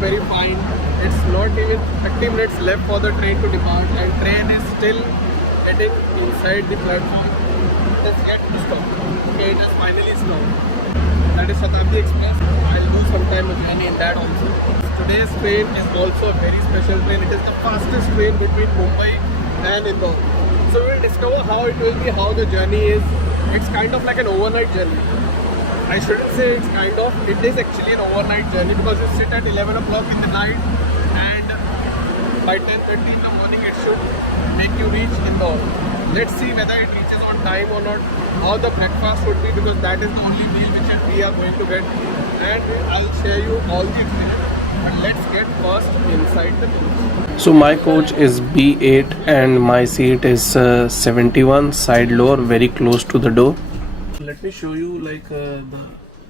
very fine. It's not even 30 minutes left for the train to depart, and train is still heading inside the platform. It has yet to stop. Okay, it has finally stopped. That is Shatabdi Express. I'll do some time again in that also. Today's train is also a very special train. It is the fastest train between Mumbai and Indore. So we'll discover how it will be, how the journey is. It's kind of like an overnight journey. I shouldn't say it's kind of, it is actually an overnight journey because you sit at 11 o'clock in the night and by 10:30 in the morning it should make you reach Indore. Let's see whether it reaches on time or not, how the breakfast would be, because that is the only meal which we are going to get, and I'll share you all the information. But let's get first inside the coach. So my coach is B8 and my seat is 71, side lower, very close to the door. Let me show you like the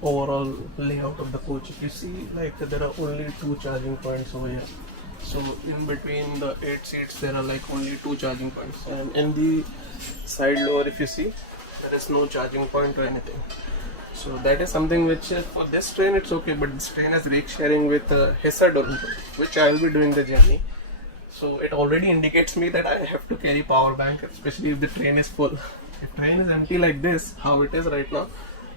overall layout of the coach. If you see, like there are only 2 charging points over here. So in between the 8 seats there are like only 2 charging points, and in the side lower if you see, there is no charging point or anything. So that is something which for this train it's okay, but this train is rake sharing with Hisar Duronto, which I will be doing the journey. So it already indicates me that I have to carry power bank, especially if the train is full. If train is empty like this, how it is right now,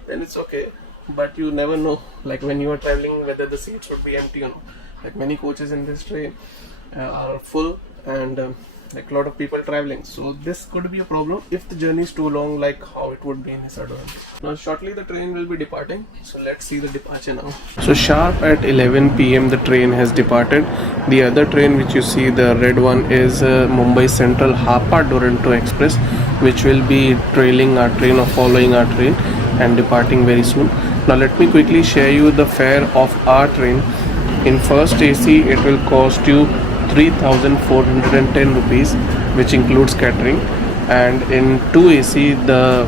then it's okay. But you never know, like when you are traveling, whether the seats would be empty or not. Like many coaches in this train are full, and like a lot of people traveling, so this could be a problem if the journey is too long, like how it would be in Hisar Duronto. Now shortly the train will be departing, so let's see the departure now. So sharp at 11 PM the train has departed. The other train which you see, the red one, is Mumbai Central Hapa Duronto Express, which will be trailing our train or following our train and departing very soon. Now let me quickly share you the fare of our train. In first AC it will cost you 3,410 rupees, which includes catering, and in 2 AC the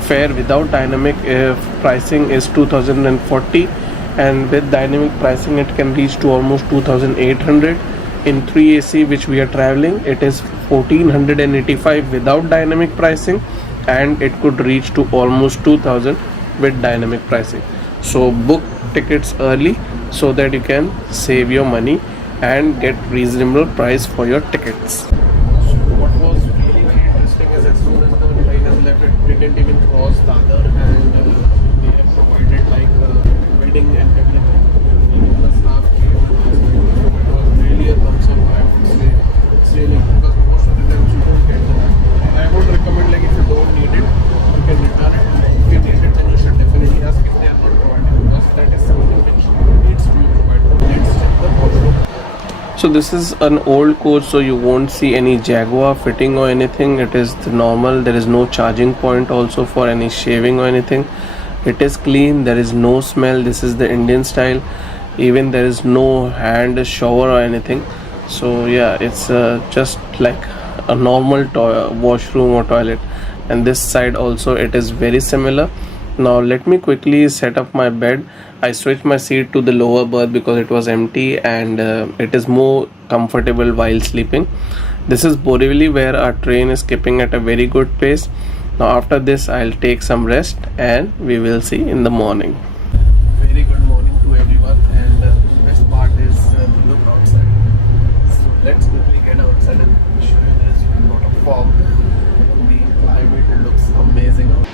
fare without dynamic pricing is 2,040, and with dynamic pricing it can reach to almost 2,800. In 3 AC which we are traveling, it is 1,485 without dynamic pricing, and it could reach to almost 2,000 with dynamic pricing. So book tickets early so that you can save your money and get reasonable price for your tickets. So what was really very interesting is, as soon as the train has left, it didn't even cross Dadar, and they have provided like wedding and everything. The staff came and asked me, so it was really a thumbs up, I would say. It's really, because most of the times you don't get that. I would recommend, like, if you don't need it, you can return it. If you need it, then you should definitely ask if they are not providing, because that is something which needs to be provided. Let's check the washroom. So this is an old coach, so you won't see any Jaguar fitting or anything. It is the normal. There is no charging point also for any shaving or anything. It is clean. There is no smell. This is the Indian style. Even there is no hand shower or anything. So yeah, it's just like a normal washroom or toilet. And this side also it is very similar. Now let me quickly set up my bed. I switched my seat to the lower berth because it was empty, and it is more comfortable while sleeping. This is Borivali, where our train is keeping at a very good pace. Now after this I'll take some rest and we will see in the morning. Very good morning to everyone, and the best part is the look outside. So let's quickly get outside and show you there's a lot of fog. The climate looks amazing out.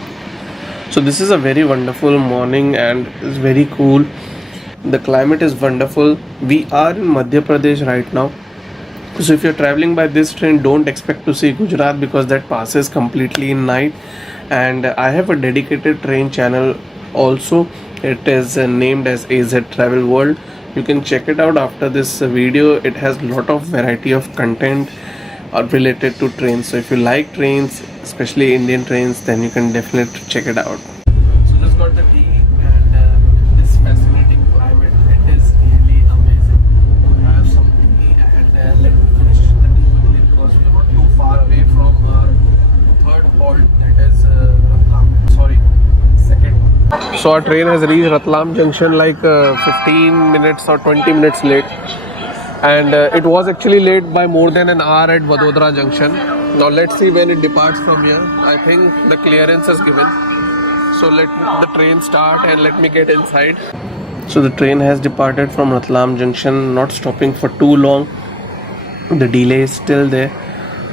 So this is a very wonderful morning and it's very cool. The climate is wonderful. We are in Madhya Pradesh right now. So if you're traveling by this train, don't expect to see Gujarat, because that passes completely in night. And I have a dedicated train channel also. It is named as AZ Travel World. You can check it out after this video. It has a lot of variety of content related to trains. So if you like trains, especially Indian trains, then you can definitely check it out. So just got the tea, and this fascinating climate, it is really amazing. I have some tea, and let me finish the tea quickly because we are not too far away from our third halt, that is second. So our train has reached Ratlam Junction like 15 minutes or 20 minutes late. And it was actually late by more than an hour at Vadodara Junction. Now let's see when it departs from here. I think the clearance is given. So let the train start and let me get inside. So the train has departed from Ratlam Junction, not stopping for too long. The delay is still there.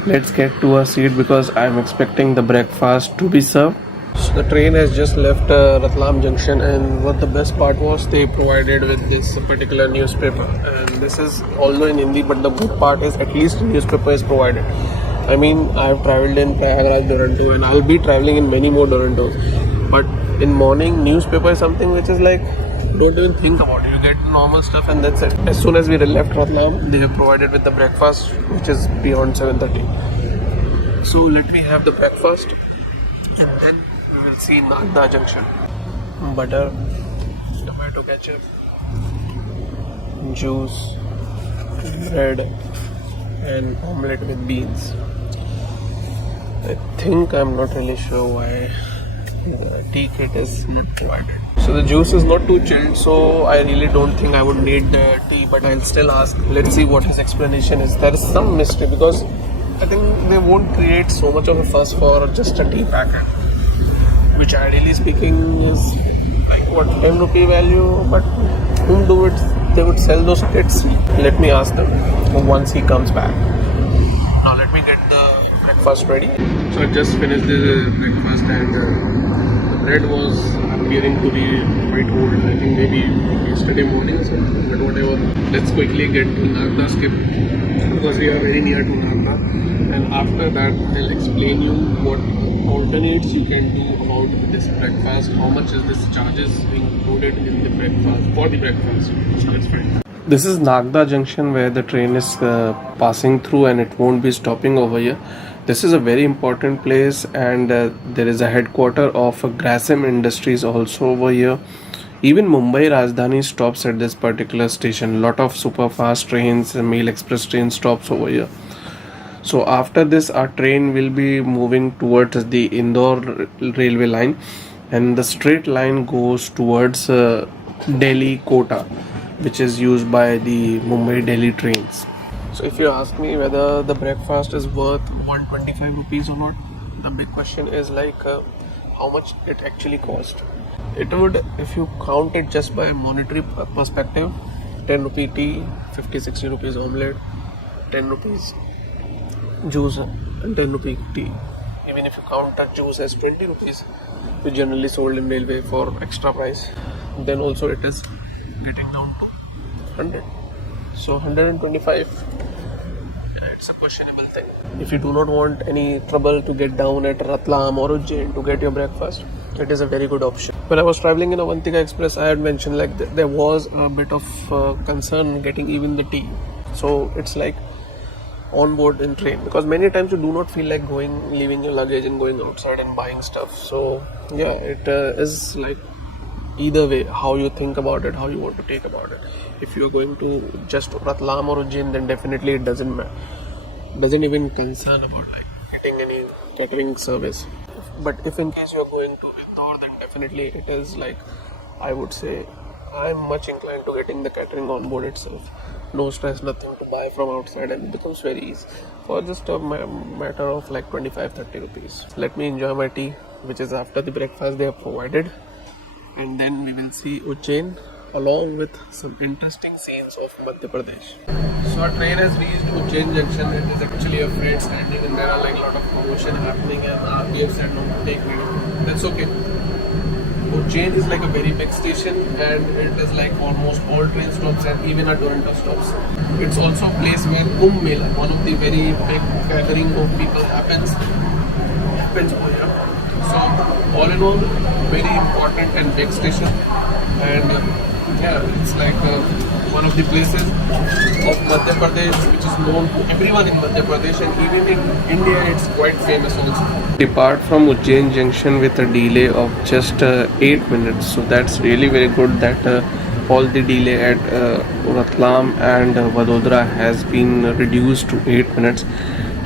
Let's get to our seat because I'm expecting the breakfast to be served. So the train has just left Ratlam Junction, and what the best part was, they provided with this particular newspaper, and this is although in Hindi, but the good part is at least newspaper is provided. I mean, I have travelled in Prayagraj Duronto, and I'll be travelling in many more Durontos, but in morning newspaper is something which is like, don't even think about it. You get normal stuff and that's it. As soon as we left Ratlam, they have provided with the breakfast, which is beyond 7:30. So let me have the breakfast, and then we will see Nagda Junction. Butter, tomato ketchup, juice, bread, and omelette with beans. I think I'm not really sure why the tea kit is not provided. So the juice is not too chilled, so I really don't think I would need the tea, but I'll still ask. Let's see what his explanation is. There is some mystery because I think they won't create so much of a fuss for just a tea packet, which ideally speaking is like what, 10 rupee value, but whom do it? They would sell those kits. Let me ask them once he comes back. Now let me get the breakfast ready. So I just finished the breakfast, and the bread was appearing to be quite old. I think maybe yesterday morning or something, but whatever. Let's quickly get to Nagda skip because we are very near to Nagda, and after that I'll explain you what alternates you can do about this breakfast, how much is this charges included in the breakfast, for the breakfast. So let's find. This is Nagda Junction where the train is passing through, and it won't be stopping over here. This is a very important place, and there is a headquarter of Grasim Industries also over here. Even Mumbai Rajdhani stops at this particular station. Lot of superfast trains, mail express train stops over here. So after this, our train will be moving towards the Indore railway line, and the straight line goes towards Delhi Kota, which is used by the Mumbai Delhi trains. So if you ask me whether the breakfast is worth 125 rupees or not, the big question is like how much it actually cost. It would, if you count it just by a monetary perspective, 10 rupee tea, 50-60 rupees omelette, 10 rupees juice and 10 rupee tea. Even if you count that juice as 20 rupees, which generally sold in railway for extra price, then also it is getting down to 100. So 125, it's a questionable thing. If you do not want any trouble to get down at Ratlam or Ujjain to get your breakfast, it is a very good option. When I was traveling in Avantika Express, I had mentioned like there was a bit of concern getting even the tea. So it's like on board in train, because many times you do not feel like leaving your luggage and going outside and buying stuff. So yeah, it is like either way, how you think about it, how you want to take about it. If you are going to just Ratlam or Ujjain, then definitely it doesn't even concern about like getting any catering service. But if in case you are going to Indore, then definitely it is like, I would say I am much inclined to getting the catering on board itself. No stress, nothing to buy from outside, and it becomes very easy for just a matter of like 25-30 rupees. Let me enjoy my tea, which is after the breakfast they have provided, and then we will see Ujjain along with some interesting scenes of Madhya Pradesh. So our train has reached Ujjain Junction. It is actually a freight standing, and there are like a lot of promotion happening, and we have said no to take video. That's okay. Ujjain is like a very big station, and it is like almost all train stops and even a Duronto stops. It's also a place where Kumbh Mela, one of the very big gathering of people happens over here. So all in all, very important and big station, and yeah, it's like one of the places of Madhya Pradesh which is known to everyone in Madhya Pradesh, and even in India it's quite famous also. Depart from Ujjain Junction with a delay of just 8 minutes, so that's really very good that all the delay at Ratlam and Vadodara has been reduced to 8 minutes.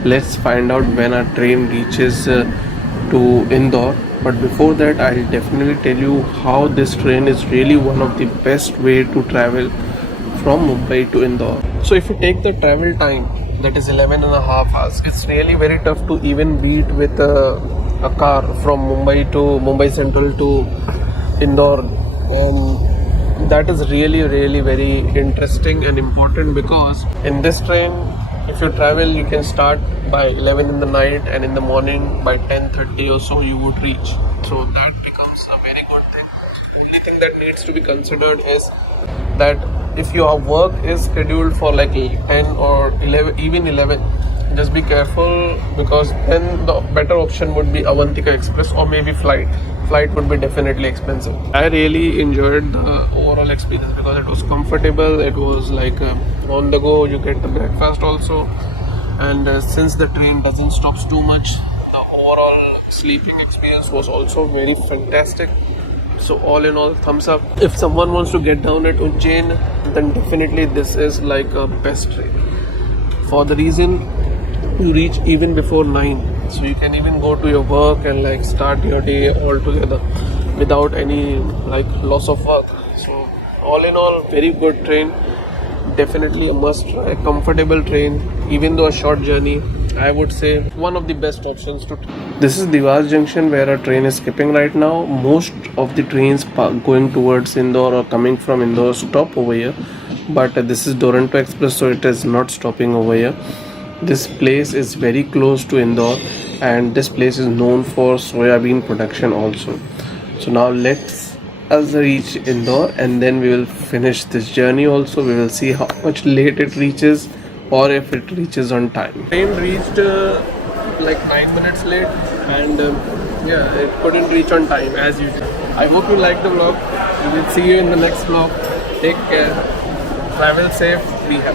Let's find out when our train reaches to Indore. But before that, I'll definitely tell you how this train is really one of the best way to travel from Mumbai to Indore. So if you take the travel time, that is 11.5 hours, it's really very tough to even beat with a car from Mumbai Central to Indore. And that is really very interesting and important, because in this train, if you travel, you can start by 11 in the night, and in the morning by 10:30 or so you would reach. So that becomes a very good thing. Only thing that needs to be considered is that if your work is scheduled for like 10 or 11, even 11, just be careful, because then the better option would be Avantika Express or maybe flight. Flight would be definitely expensive. I really enjoyed the overall experience because it was comfortable. It was like on the go. You get the breakfast also, and since the train doesn't stop too much, the overall sleeping experience was also very fantastic. So all in all, thumbs up. If someone wants to get down at Ujjain, then definitely this is like a best train. For the reason, you reach even before 9, so you can even go to your work and like start your day all together without any like loss of work. So all in all, very good train, definitely a must try, comfortable train, even though a short journey. I would say one of the best options to. This is Vadodara Junction where a train is skipping right now. Most of the trains going towards Indore or coming from Indore stop over here, but this is Duronto Express, so it is not stopping over here. This place is very close to Indore, and this place is known for soybean production also. So now let's us reach Indore, and then we will finish this journey also. We will see how much late it reaches or if it reaches on time. Train reached like 9 minutes late, and yeah, it couldn't reach on time as usual. I hope you like the vlog. We will see you in the next vlog. Take care, travel safe, be happy.